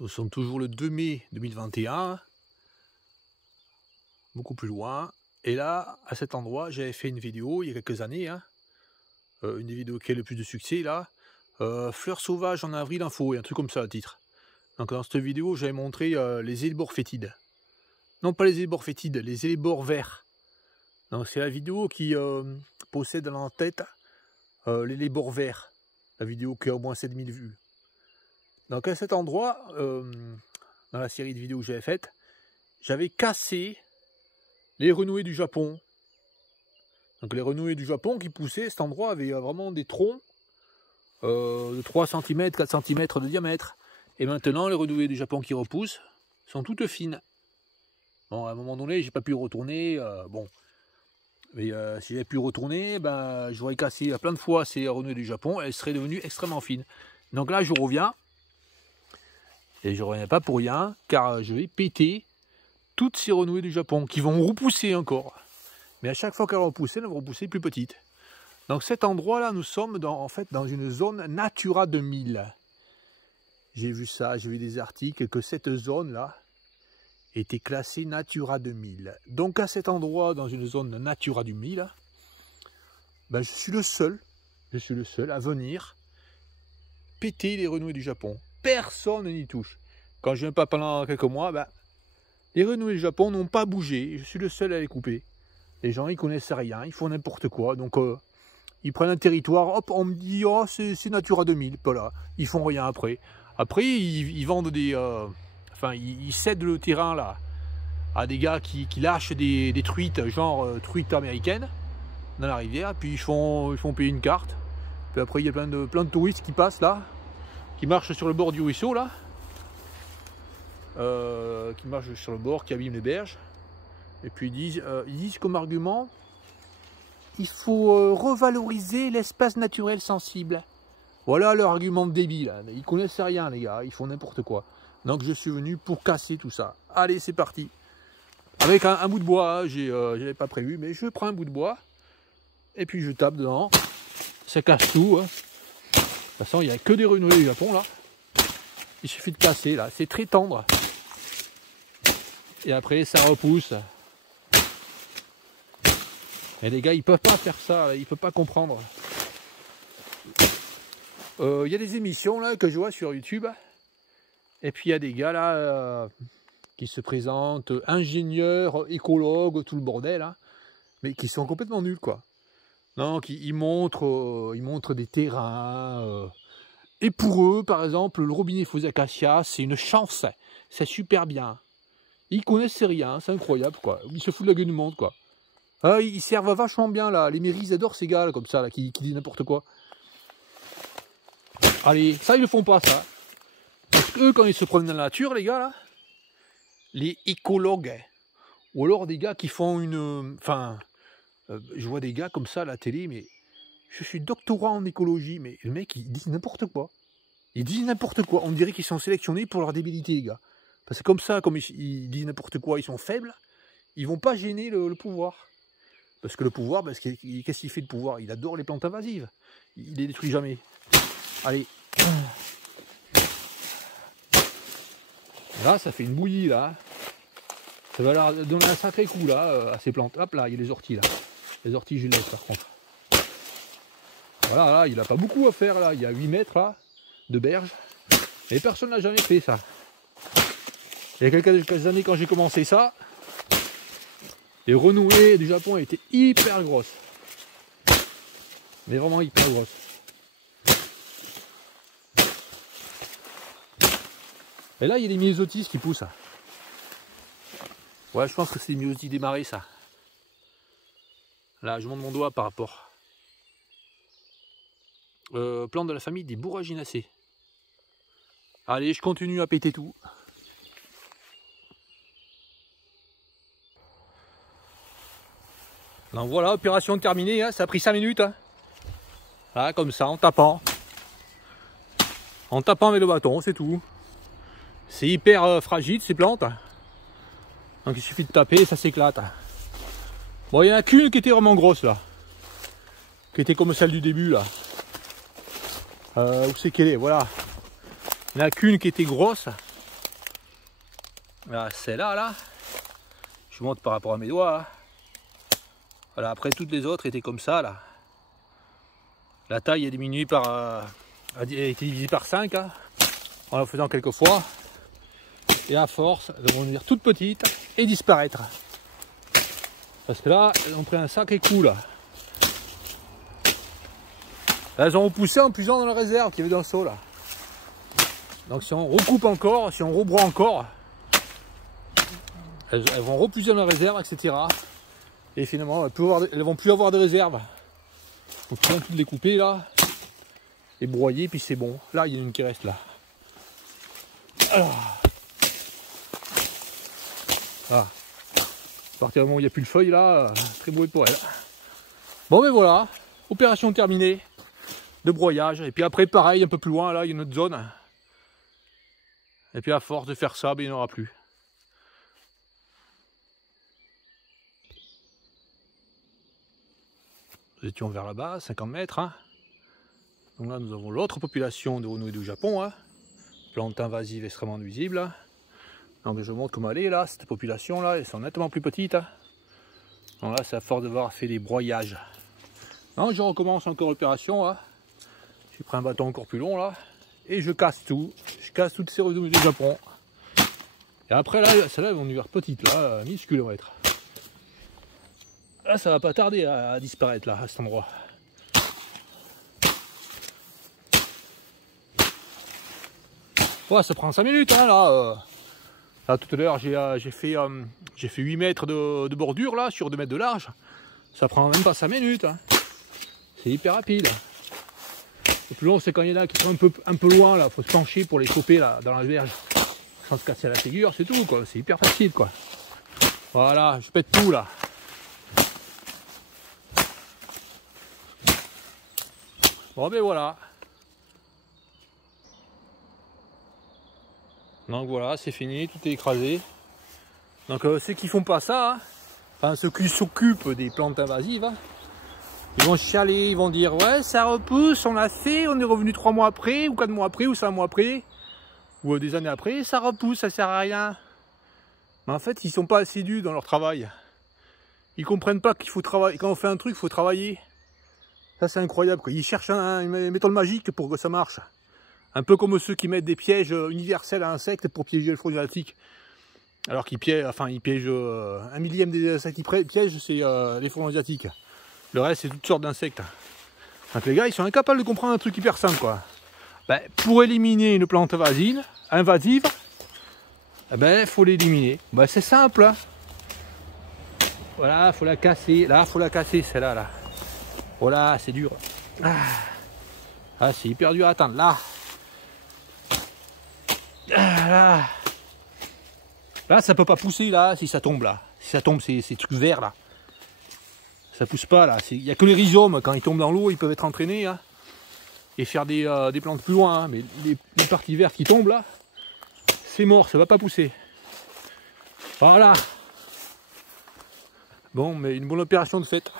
Nous sommes toujours le 2 mai 2021, beaucoup plus loin. Et là, à cet endroit, j'avais fait une vidéo il y a quelques années, une des vidéos qui a le plus de succès là. Fleurs sauvages en avril info, et un truc comme ça le titre. Donc dans cette vidéo, j'avais montré les hellebores fétides. Non pas les hellebores fétides, les hellebores verts. Donc c'est la vidéo qui possède dans la tête les hellebores verts. La vidéo qui a au moins 7000 vues. Donc à cet endroit, dans la série de vidéos que j'avais faite, j'avais cassé les renouées du Japon. Donc les renouées du Japon qui poussaient, cet endroit avait vraiment des troncs de 3 cm, 4 cm de diamètre. Et maintenant, les renouées du Japon qui repoussent sont toutes fines. Bon, à un moment donné, j'ai pas pu retourner. Mais si j'avais pu retourner, ben, j'aurais cassé plein de fois ces renouées du Japon. Elles seraient devenues extrêmement fines. Donc là, je reviens. Et je ne reviens pas pour rien, car je vais péter toutes ces renouées du Japon qui vont repousser encore. Mais à chaque fois qu'elles vont repousser, elles vont repousser plus petites. Donc cet endroit-là, nous sommes en fait dans une zone Natura 2000. J'ai vu ça, j'ai vu des articles que cette zone-là était classée Natura 2000. Donc à cet endroit, dans une zone Natura 2000, ben, je suis le seul à venir péter les renouées du Japon. Personne n'y touche. Quand je viens pas pendant quelques mois, ben, les renouées du Japon n'ont pas bougé. Je suis le seul à les couper. Les gens, ils connaissent rien, ils font n'importe quoi. Donc, ils prennent un territoire, hop, on me dit, oh, c'est Natura 2000. Voilà, ils font rien après. Après, ils vendent des... ils cèdent le terrain, là, à des gars qui lâchent des truites, genre truites américaines, dans la rivière. Puis, ils font payer une carte. Puis après, il y a plein de touristes qui passent, là, qui marchent sur le bord du ruisseau là, qui marchent sur le bord, qui abîment les berges, et puis ils disent comme argument, il faut revaloriser l'espace naturel sensible. Voilà leur argument de débile. Ils connaissent rien les gars, ils font n'importe quoi. Donc je suis venu pour casser tout ça. Allez, c'est parti. Avec un bout de bois, j'avais pas prévu, mais je prends un bout de bois et puis je tape dedans. Ça casse tout. De toute façon, il n'y a que des renouées du Japon là. Il suffit de casser là, c'est très tendre. Et après, ça repousse. Et les gars, ils peuvent pas faire ça, là. Ils peuvent pas comprendre. Il y a des émissions là que je vois sur YouTube. Et puis il y a des gars là qui se présentent ingénieurs, écologues, tout le bordel, hein, mais qui sont complètement nuls quoi. Donc ils montrent des terrains. Et pour eux, par exemple, le robinet Faux Acacia, c'est une chance. C'est super bien. Ils connaissent rien, c'est incroyable, quoi. Ils se foutent de la gueule du monde, quoi. Ah, ils servent vachement bien, là. Les mairies, ils adorent ces gars, là, comme ça, là, qui disent n'importe quoi. Allez, ça, ils le font pas, ça. Parce qu'eux, quand ils se prennent dans la nature, les gars, là, les écologues, ou alors des gars qui font une... je vois des gars comme ça à la télé, mais... Je suis doctorant en écologie, mais le mec, il dit n'importe quoi. Ils disent n'importe quoi. On dirait qu'ils sont sélectionnés pour leur débilité, les gars. Parce que comme ça, comme ils disent n'importe quoi, ils sont faibles, ils vont pas gêner le pouvoir. Parce que le pouvoir, qu'est-ce qu'il fait le pouvoir? Il adore les plantes invasives. Il les détruit jamais. Allez. Là, ça fait une bouillie, là. Ça va leur donner un sacré coup, là, à ces plantes. Hop, là, il y a les orties, là. Les orties, je les laisse, par contre. Voilà, là, il n'a pas beaucoup à faire, là. Il y a 8 mètres, là, de berge. Et personne n'a jamais fait ça. Il y a quelques années, quand j'ai commencé ça, les renouées du Japon étaient hyper grosses. Mais vraiment hyper grosses. Et là, il y a des myosotis qui poussent. Ouais, je pense que c'est des myosotis des marais, ça. Là, je monte mon doigt par rapport. Plante de la famille des Bourraginacées. Allez, je continue à péter tout. Donc voilà, opération terminée, hein, ça a pris 5 minutes. Hein. Là, comme ça, en tapant. En tapant avec le bâton, c'est tout. C'est hyper fragile ces plantes. Donc il suffit de taper et ça s'éclate. Bon, il n'y en a qu'une qui était vraiment grosse là. Qui était comme celle du début là. Où c'est qu'elle est? Voilà. Il n'y en a qu'une qui était grosse. Voilà, celle-là, là, je monte par rapport à mes doigts. Hein. Voilà, après toutes les autres étaient comme ça, là. La taille est diminuée par, a été divisée par 5, hein, en la faisant quelques fois. Et à force, elles vont devenir toutes petites et disparaître. Parce que là, elles ont pris un sacré coup, là. Elles ont repoussé en puisant dans la réserve qu'il y avait dans le sol, là. Donc si on recoupe encore, si on rebroie encore, elles vont repousser dans la réserve, etc. Et finalement, elles vont plus avoir de réserve. Donc on peut toutes les couper, là. Et broyer, puis c'est bon. Là, il y en a une qui reste, là. Alors. Voilà. À partir du moment où il n'y a plus de feuilles là, très beau pour elle. Bon mais voilà, opération terminée de broyage. Et puis après pareil, un peu plus loin là, il y a une autre zone. Et puis à force de faire ça, ben, il n'y en aura plus. Nous étions vers là-bas, 50 mètres. Hein. Donc là nous avons l'autre population de renouilles du Japon. Hein. Plante invasive extrêmement nuisible. Hein. Donc je vous montre comment elle est là, cette population là, elles sont nettement plus petites. Hein. Donc là c'est à force d'avoir fait des broyages. Donc je recommence encore l'opération. Hein. J'ai pris un bâton encore plus long là. Et je casse tout. Je casse toutes ces renouilles du Japon. Et après là, celles-là elles vont devenir petites là, minuscules on va être. Là ça va pas tarder à disparaître là, à cet endroit. Ouais, ça prend 5 minutes hein, là. Là, tout à l'heure, j'ai fait 8 mètres de bordure là, sur 2 mètres de large. Ça prend même pas 5 minutes. Hein. C'est hyper rapide. Le plus long, c'est quand il y en a qui sont un peu loin là. Faut se pencher pour les choper là, dans la verge. Sans se casser la figure, c'est tout quoi. C'est hyper facile quoi. Voilà, je pète tout là. Bon ben voilà. Donc voilà, c'est fini, tout est écrasé. Donc ceux qui font pas ça, hein, enfin ceux qui s'occupent des plantes invasives, hein, ils vont chialer, ils vont dire ouais ça repousse, on l'a fait, on est revenu 3 mois après, ou 4 mois après, ou 5 mois après, ou des années après, ça repousse, ça sert à rien. Mais en fait, ils sont pas assidus dans leur travail. Ils comprennent pas qu'il faut travailler, quand on fait un truc, il faut travailler. Ça c'est incroyable, quoi. Ils cherchent une méthode magique pour que ça marche. Un peu comme ceux qui mettent des pièges universels à insectes pour piéger le frelon asiatique. Alors qu'ils piègent, enfin ils piègent 1/1000 des insectes qu'ils piègent, c'est les frelons asiatiques. Le reste c'est toutes sortes d'insectes. Donc les gars ils sont incapables de comprendre un truc hyper simple quoi. Ben, pour éliminer une plante invasive, ben faut l'éliminer. Ben, c'est simple. Hein. Voilà, faut la casser. Là, faut la casser celle-là. Là. Voilà, c'est dur. Ah, c'est hyper dur à atteindre. Là. Là, ça peut pas pousser là si ça tombe là. Si ça tombe, ces trucs verts là. Ça pousse pas là. Il n'y a que les rhizomes, quand ils tombent dans l'eau, ils peuvent être entraînés hein, et faire des plantes plus loin. Hein. Mais les parties vertes qui tombent là, c'est mort, ça va pas pousser. Voilà. Bon, mais une bonne opération de fait.